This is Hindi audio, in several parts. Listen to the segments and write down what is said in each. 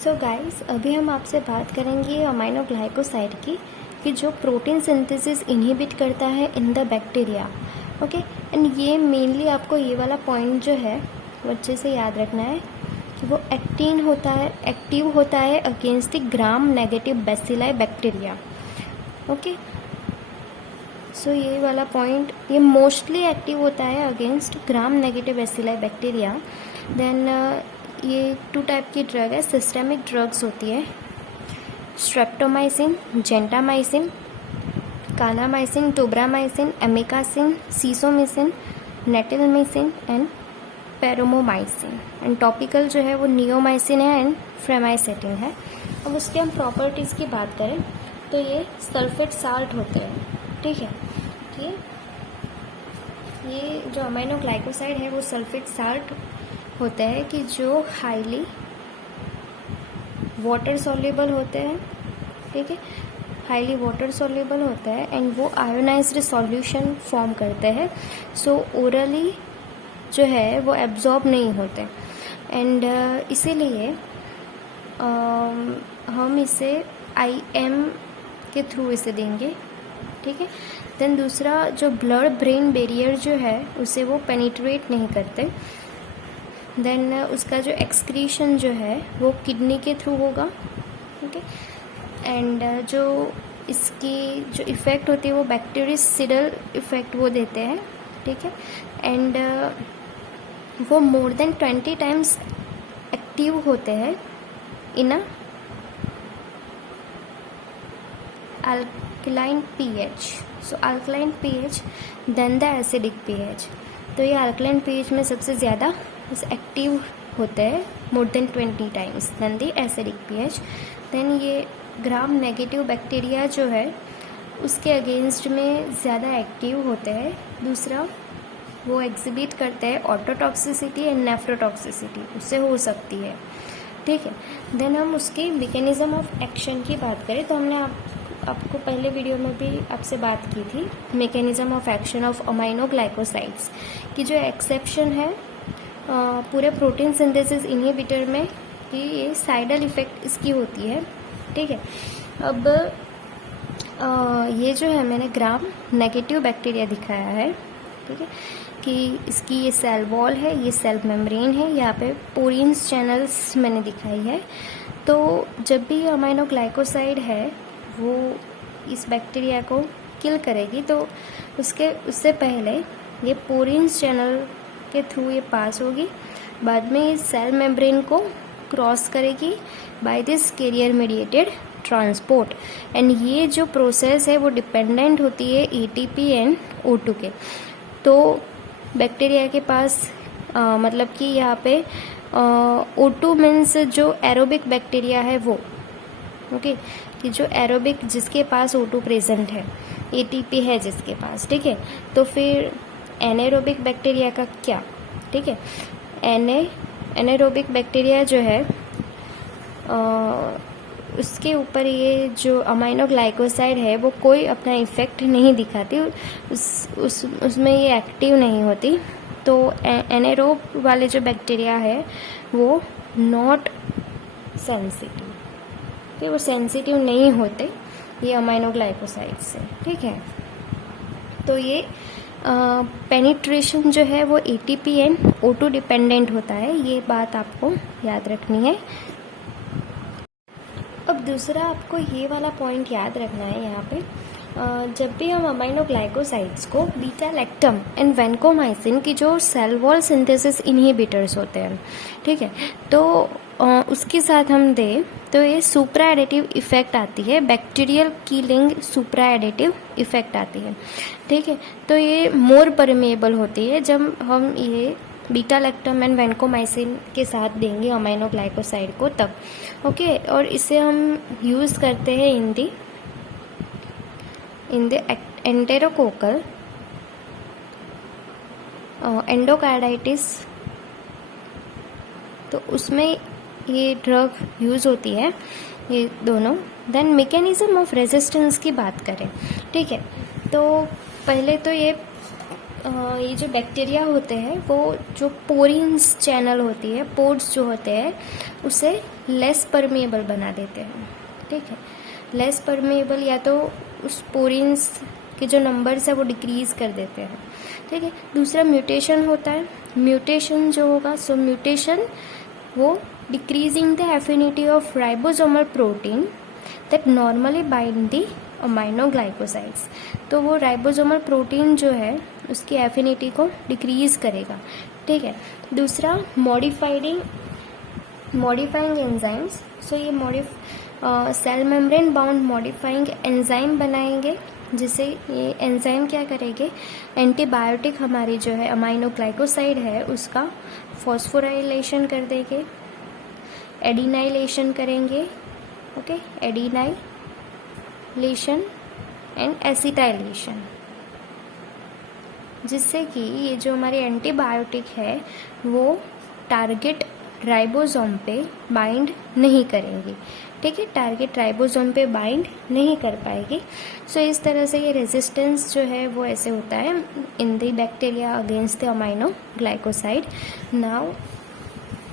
सो गाइस, अभी हम आपसे बात करेंगे अमाइनो ग्लाइकोसाइड की कि जो प्रोटीन सिंथेसिस इनहिबिट करता है in the bacteria. Okay, and ये मेनली आपको ये वाला पॉइंट जो है वो अच्छे से याद रखना है कि वो एक्टिव होता है against the gram negative bacilli bacteria. Okay, so ये वाला पॉइंट ये मोस्टली एक्टिव होता है against gram negative bacilli bacteria. Then ये 2 टाइप की ड्रग है, सिस्टेमिक ड्रग्स होती है, streptomycin, gentamicin, kanamycin, tobramycin, amikacin, sisomicin, netilmicin and paromomycin. And topical जो है वो नियोमाइसिन है एंड फ्रेमाइसेटिन है। अब उसके हम प्रॉपर्टीज़ की बात करें तो ये सल्फेट साल्ट होते हैं, ठीक है। ये जो अमाइनो ग्लाइकोसाइड है वो सल्फेट साल्ट होता है कि जो हाईली वाटर सॉल्युबल होते हैं, ठीक है, हाईली वाटर सॉल्युबल होता है एंड वो आयोनाइज्ड सॉल्यूशन फॉर्म करते हैं। सो ओरली जो है वो एब्जॉर्ब नहीं होते एंड इसीलिए हम इसे IM के थ्रू इसे देंगे, ठीक है। देन दूसरा, जो ब्लड ब्रेन बैरियर जो है उसे वो पेनिट्रेट नहीं करते। देन उसका जो एक्सक्रीशन जो है वो किडनी के थ्रू होगा, ठीक है। एंड जो इसकी जो इफ़ेक्ट होती है वो बैक्टीरियसिडल इफ़ेक्ट वो देते हैं, ठीक है। एंड वो मोर देन 20 टाइम्स एक्टिव होते हैं इन अ alkaline pH, so alkaline pH then the acidic pH। तो ये alkaline pH में सबसे ज़्यादा एक्टिव होते हैं more than 20 times than the acidic pH। Then ये ग्राम नेगेटिव बैक्टीरिया जो है उसके अगेंस्ट में ज़्यादा एक्टिव होते हैं। दूसरा, वो एग्जिबिट करते हैं ऑटोटॉक्सिसिटी एंड नेफ्रोटॉक्सिसिटी, उससे हो सकती है, ठीक है। देन हम उसकी मैकेनिज्म ऑफ एक्शन की बात करें तो हमने आपको पहले वीडियो में भी आपसे बात की थी mechanism of action of amino glycosides की जो एक्सेप्शन है पूरे प्रोटीन सिंथेसिस इनहिबिटर में कि ये साइडल इफ़ेक्ट इसकी होती है, ठीक है। अब ये जो है मैंने ग्राम नेगेटिव बैक्टीरिया दिखाया है, ठीक है, कि इसकी ये सेल वॉल है, ये सेल मेम्ब्रेन है, यहाँ पे पोरिन्स चैनल्स मैंने दिखाई है। तो जब भी अमाइनो ग्लाइकोसाइड है वो इस बैक्टीरिया को किल करेगी तो उससे पहले ये पोरिन्स चैनल के थ्रू ये पास होगी, बाद में इस सेल मेम्ब्रेन को क्रॉस करेगी by this carrier mediated transport. And ये जो प्रोसेस है वो डिपेंडेंट होती है ATP एंड O2 के। तो बैक्टीरिया के पास मतलब कि यहाँ पे O2 मीन्स जो एरोबिक बैक्टीरिया है वो, ओके, कि जो एरोबिक जिसके पास O2 प्रेजेंट है, ATP है जिसके पास, ठीक है। तो फिर एनारोबिक बैक्टीरिया का क्या, ठीक है। एनारोबिक बैक्टीरिया जो है उसके ऊपर ये जो अमाइनो ग्लाइकोसाइड है वो कोई अपना इफेक्ट नहीं दिखाती, उसमें ये एक्टिव नहीं होती। तो एनारोब वाले जो बैक्टीरिया है वो नॉट सेंसिटिव, वो सेंसिटिव नहीं होते ये अमाइनो ग्लाइकोसाइड से, ठीक है। तो ये पेनिट्रेशन जो है वो ATP एंड O2 डिपेंडेंट होता है, ये बात आपको याद रखनी है। अब दूसरा, आपको ये वाला पॉइंट याद रखना है यहाँ पे, जब भी हम अमाइनो ग्लाइकोसाइड्स को बीटा लैक्टम एंड वैनकोमाइसिन की जो सेल वॉल सिंथेसिस इनहिबिटर्स होते हैं, ठीक है, तो उसके साथ हम दें तो ये सुप्रा एडिटिव इफेक्ट आती है, बैक्टीरियल किलिंग सुप्रा एडिटिव इफेक्ट आती है, ठीक है। तो ये मोर परमेएबल होती है जब हम ये बीटा लैक्टम एंड वैनकोमाइसिन के साथ देंगे अमाइनो ग्लाइकोसाइड को तब, ओके। और इसे हम यूज़ करते हैं इन द एंटेरोकोकल एंडोकार्डाइटिस, तो उसमें ये ड्रग यूज़ होती है, ये दोनों। देन मैकेनिज्म ऑफ रेजिस्टेंस की बात करें, ठीक है, तो पहले तो ये ये जो बैक्टीरिया होते हैं वो जो पोरिन्स चैनल होती है, पोर्स जो होते हैं, उसे लेस परमेएबल बना देते हैं। ठीक है, लेस परमेएबल या तो उस पोरिन्स के जो नंबर्स है वो डिक्रीज़ कर देते हैं। ठीक है, दूसरा म्यूटेशन होता है। म्यूटेशन जो होगा, सो म्यूटेशन वो decreasing the affinity of ribosomal protein that normally bind the aminoglycosides. तो वो राइबोसोमल प्रोटीन जो है उसकी एफिनिटी को डिक्रीज करेगा। ठीक है, दूसरा मॉडिफाइंग एंजाइम्स। सो ये cell membrane bound modifying enzyme बनाएंगे, जिससे ये एंजाइम क्या करेंगे, एंटीबायोटिक हमारी जो है अमाइनोग्लाइकोसाइड है उसका फॉस्फोराइलेशन कर देंगे, एडिनाइलेशन करेंगे। ओके, एडिनाइलेशन एंड एसिटाइलेशन, जिससे कि ये जो हमारी एंटीबायोटिक है वो टारगेट राइबोसोम पे बाइंड नहीं करेंगी। ठीक है, टारगेट राइबोसोम पे बाइंड नहीं कर पाएगी। सो इस तरह से ये रेजिस्टेंस जो है वो ऐसे होता है in the bacteria against the amino glycoside. Now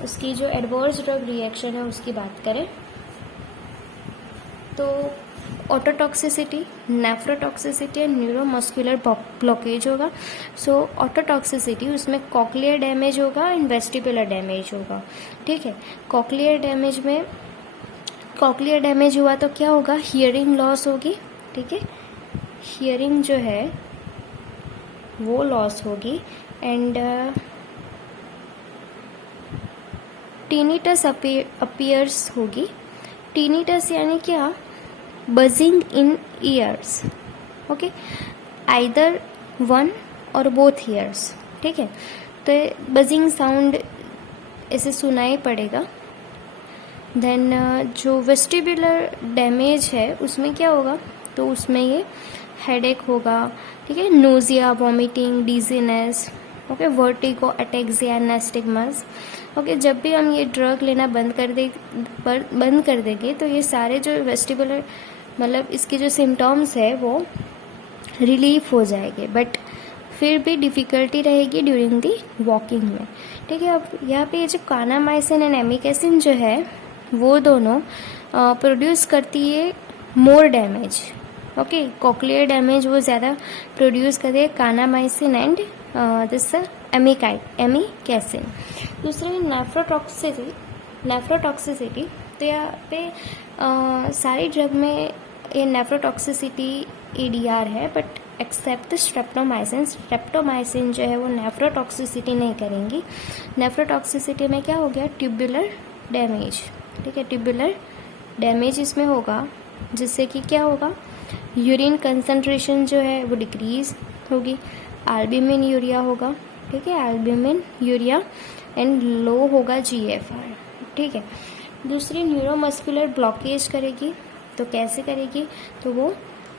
उसकी जो एडवर्स ड्रग रिएक्शन है उसकी बात करें तो autotoxicity, nephrotoxicity and neuromuscular blockage होगा। सो ऑटोटॉक्सिसिटी उसमें कॉक्लियर डैमेज होगा एंड वेस्टिबुलर डैमेज होगा। ठीक है, कॉक्लियर डैमेज हुआ तो क्या होगा, हियरिंग लॉस होगी। ठीक है, हियरिंग जो है वो लॉस होगी एंड टिनिटस अपीयर्स होगी। टिनिटस यानी क्या, बजिंग इन ईयर्स। ओके, आइदर वन और बोथ ईयर्स। ठीक है, तो बजिंग साउंड ऐसे सुनाई पड़ेगा। देन जो वेस्टिबुलर डैमेज है उसमें क्या होगा, तो उसमें ये हेडेक होगा। ठीक है, nausea, vomiting, dizziness, okay, vertigo, ataxia, nystagmus. Okay, जब भी हम ये ड्रग लेना बंद कर देंगे तो ये सारे जो वेस्टिबुलर मतलब इसके जो सिम्टम्स है वो रिलीफ हो जाएंगे, बट फिर भी डिफ़िकल्टी रहेगी ड्यूरिंग दी वॉकिंग में। ठीक है, अब यहाँ पे ये जो कानामाइसिन एंड एमिकेसिन जो है वो दोनों प्रोड्यूस करती है मोर डैमेज। ओके, कॉक्लियर डैमेज वो ज़्यादा प्रोड्यूस करती है, कानामाइसिन एंड दिस एमिकेसिन। दूसरे में नेफ्रोटॉक्सिसिटी। तो यहाँ पे सारी ड्रग में ये नेफ्रोटॉक्सिसिटी EDR है, बट एक्सेप्ट स्ट्रेप्टोमाइसिन जो है वो नेफ्रोटॉक्सिसिटी नहीं करेंगी। नेफ्रोटॉक्सिसिटी में क्या हो गया, ट्यूबुलर डैमेज। ठीक है, ट्यूबुलर डैमेज इसमें होगा, जिससे कि क्या होगा, यूरिन कंसंट्रेशन जो है वो डिक्रीज होगी, एल्ब्यूमिन यूरिया होगा। ठीक है, एल्ब्यूमिन यूरिया एंड लो होगा GFR। ठीक है, दूसरी न्यूरोमस्कुलर ब्लॉकेज करेगी। तो कैसे करेगी, तो वो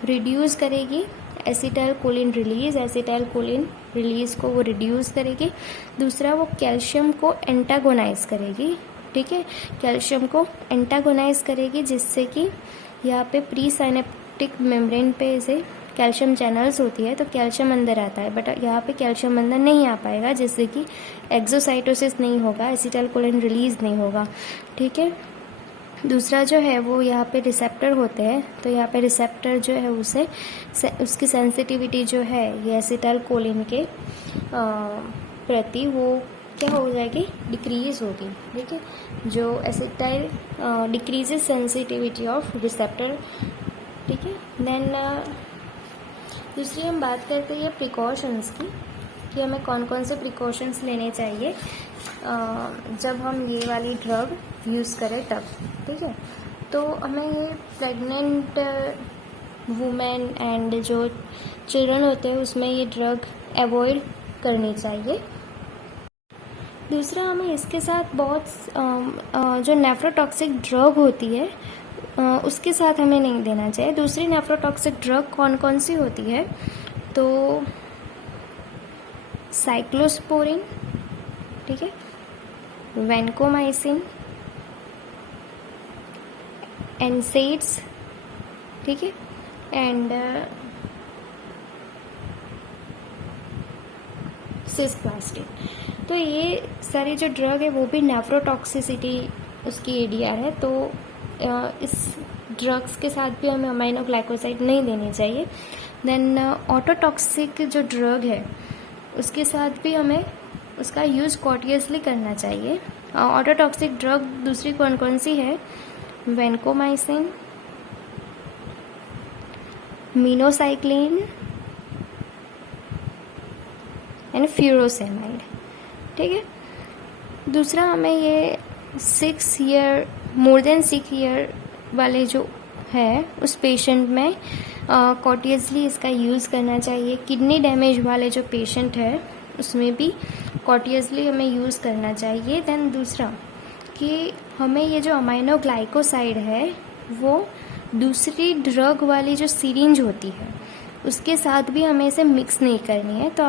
रिड्यूस करेगी एसिटाइल कोलिन रिलीज को वो रिड्यूस करेगी। दूसरा वो कैल्शियम को एंटागोनाइज करेगी। ठीक है, कैल्शियम को एंटागोनाइज करेगी, जिससे कि यहाँ पे प्री साइनेप्टिक मेम्ब्रेन पे ऐसे कैल्शियम चैनल्स होती है तो कैल्शियम अंदर आता है, बट यहाँ पे कैल्शियम अंदर नहीं आ पाएगा, जिससे कि एक्सोसाइटोसिस नहीं होगा, एसिटाइल कोलिन रिलीज नहीं होगा। ठीक है, दूसरा जो है वो यहाँ पे रिसेप्टर होते हैं, तो यहाँ पे रिसेप्टर जो है उसकी सेंसिटिविटी जो है ये एसिटाइल कोलिन के प्रति वो क्या हो जाएगी, डिक्रीज होगी। ठीक है, जो acetyl decreases sensitivity of receptor. ठीक है, देन दूसरी हम बात करते हैं प्रिकॉशंस की, कि हमें कौन कौन से प्रिकॉशंस लेने चाहिए जब हम ये वाली ड्रग यूज़ करें तब। ठीक है, तो हमें ये प्रेग्नेंट वुमेन एंड जो चिल्ड्रन होते हैं उसमें ये ड्रग अवॉइड करनी चाहिए। दूसरा, हमें इसके साथ बहुत जो नेफ्रोटॉक्सिक ड्रग होती है उसके साथ हमें नहीं देना चाहिए। दूसरी नेफ्रोटॉक्सिक ड्रग कौन कौन सी होती है, तो साइक्लोस्पोरिन, ठीक है, वैनकोमाइसिन, एनसेड्स, ठीक है, एंड सिस्प्लास्टिन। तो ये सारी जो ड्रग है वो भी नेफ्रोटॉक्सिसिटी उसकी ADR है, तो इस ड्रग्स के साथ भी हमें अमाइनो ग्लाइकोसाइड नहीं देनी चाहिए। देन ऑटोटॉक्सिक जो ड्रग है उसके साथ भी हमें उसका यूज़ कॉटियसली करना चाहिए। ऑटोटॉक्सिक ड्रग दूसरी कौन कौन सी है? Vancomycin, minocycline and furosemide. ठीक है। दूसरा हमें ये 6 ईयर मोर देन 6 ईयर वाले जो है उस पेशेंट में कॉटियसली इसका यूज़ करना चाहिए। किडनी डैमेज वाले जो पेशेंट है उसमें भी कॉटियसली हमें यूज़ करना चाहिए। देन दूसरा कि हमें ये जो अमाइनो ग्लाइकोसाइड है वो दूसरी ड्रग वाली जो सिरिंज होती है उसके साथ भी हमें इसे मिक्स नहीं करनी है। तो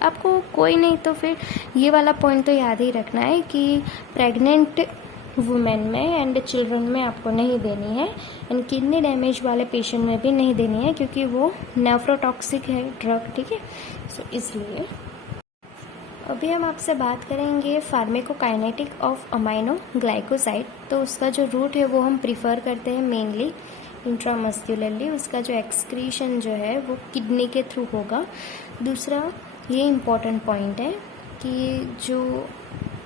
आपको कोई नहीं तो फिर ये वाला पॉइंट तो याद ही रखना है कि प्रेग्नेंट वुमेन में एंड चिल्ड्रन में आपको नहीं देनी है, एंड किडनी डैमेज वाले पेशेंट में भी नहीं देनी है क्योंकि वो नेफ्रोटॉक्सिक है ड्रग। ठीक है। सो इसलिए अभी हम आपसे बात करेंगे फार्मेकोकाइनेटिक ऑफ अमाइनो ग्लाइकोसाइड। तो उसका जो रूट है वो हम प्रिफर करते हैं मेनली इंट्रामस्क्यूलरली। उसका जो एक्सक्रीशन जो है वो किडनी के थ्रू होगा। दूसरा ये इम्पॉर्टेंट पॉइंट है कि जो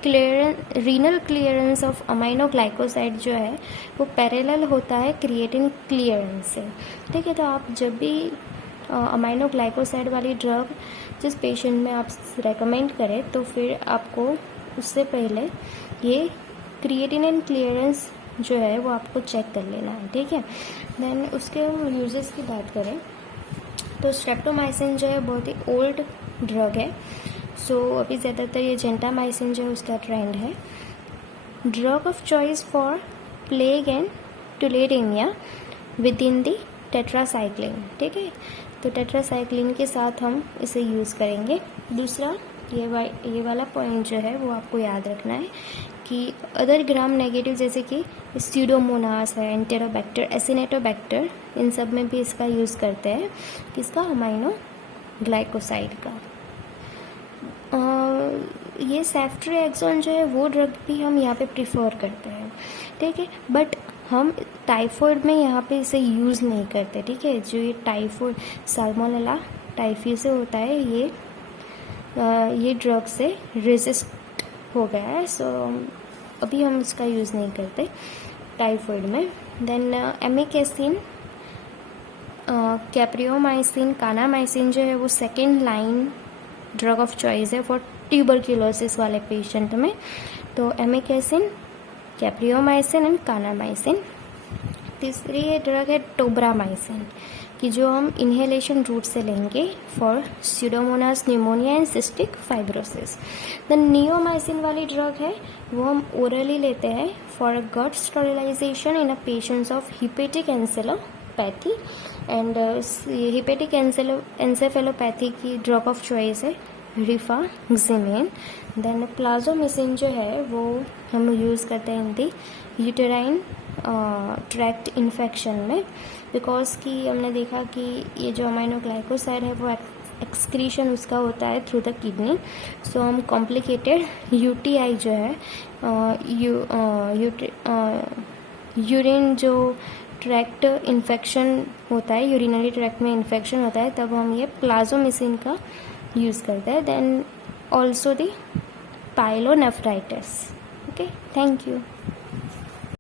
renal clearance of amino glycoside जो है वो पैरेलल होता है क्रिएटिन क्लियरेंस से। ठीक है। तो आप जब भी अमाइनो ग्लाइकोसाइड वाली ड्रग जिस पेशेंट में आप रेकमेंड करें तो फिर आपको उससे पहले ये क्रिएटिनिन क्लियरेंस जो है वो आपको चेक कर लेना है। ठीक है। देन उसके हम यूजेस की बात करें तो स्ट्रेप्टोमाइसिन जो है बहुत ही ओल्ड ड्रग है। सो अभी ज़्यादातर ये जेंटामाइसिन जो है उसका ट्रेंड है। Drug of choice for plague and tularemia with in the tetracycline. ठीक है। तो टेट्रासाइक्लिन के साथ हम इसे यूज़ करेंगे। दूसरा ये वाला पॉइंट जो है वो आपको याद रखना है कि अदर ग्राम नेगेटिव जैसे कि स्यूडोमोनास है, एंटेरोबैक्टर, एसिनेटोबैक्टर, इन सब में भी इसका यूज़ करते हैं किसका? अमाइनो ग्लाइकोसाइड का। ये सेफ्ट्रिएक्सोन जो है वो ड्रग भी हम यहाँ पे प्रिफर करते हैं। ठीक है। बट हम टाइफॉइड में यहाँ पे इसे यूज़ नहीं करते। ठीक है। जो ये टाइफॉइड साल्मोनेला टाइफी से होता है ये ड्रग से रेजिस्ट हो गया है। सो अभी हम इसका यूज़ नहीं करते टाइफॉइड में। देन एमिकेसिन, कैप्रियोमाइसिन, कानामाइसिन जो है वो second line drug of choice है फॉर ट्यूबरक्यूलोसिस वाले पेशेंट में। तो एमिकेसिन, कैप्रियोमाइसिन एंड कानामाइसिन। तीसरी ये ड्रग है टोब्रामाइसिन कि जो हम इन्हेलेशन रूट से लेंगे for pseudomonas pneumonia and cystic fibrosis. Then neomycin वाली ड्रग है वो हम ओरली लेते हैं for gut sterilisation in a patients of hepatic encephalopathy. And hepatic encephalopathy की ड्रग ऑफ चॉइस है रिफाक्सिमेन। देन प्लाजोमिसिन जो है वो हम यूज़ करते हैं इन दी यूटेराइन ट्रैक्ट इन्फेक्शन में, बिकॉज कि हमने देखा कि ये जो अमाइनो ग्लाइकोसाइड है वो एक्सक्रीशन उसका होता है थ्रू द किडनी। सो हम कॉम्प्लिकेटेड यूटीआई जो है यूरिन जो ट्रैक्ट इन्फेक्शन होता है, यूरिनरी ट्रैक्ट में इन्फेक्शन होता है, तब हम ये प्लाजोमिसिन का यूज़ करते हैं। Then also the pyelonephritis. Okay, thank you.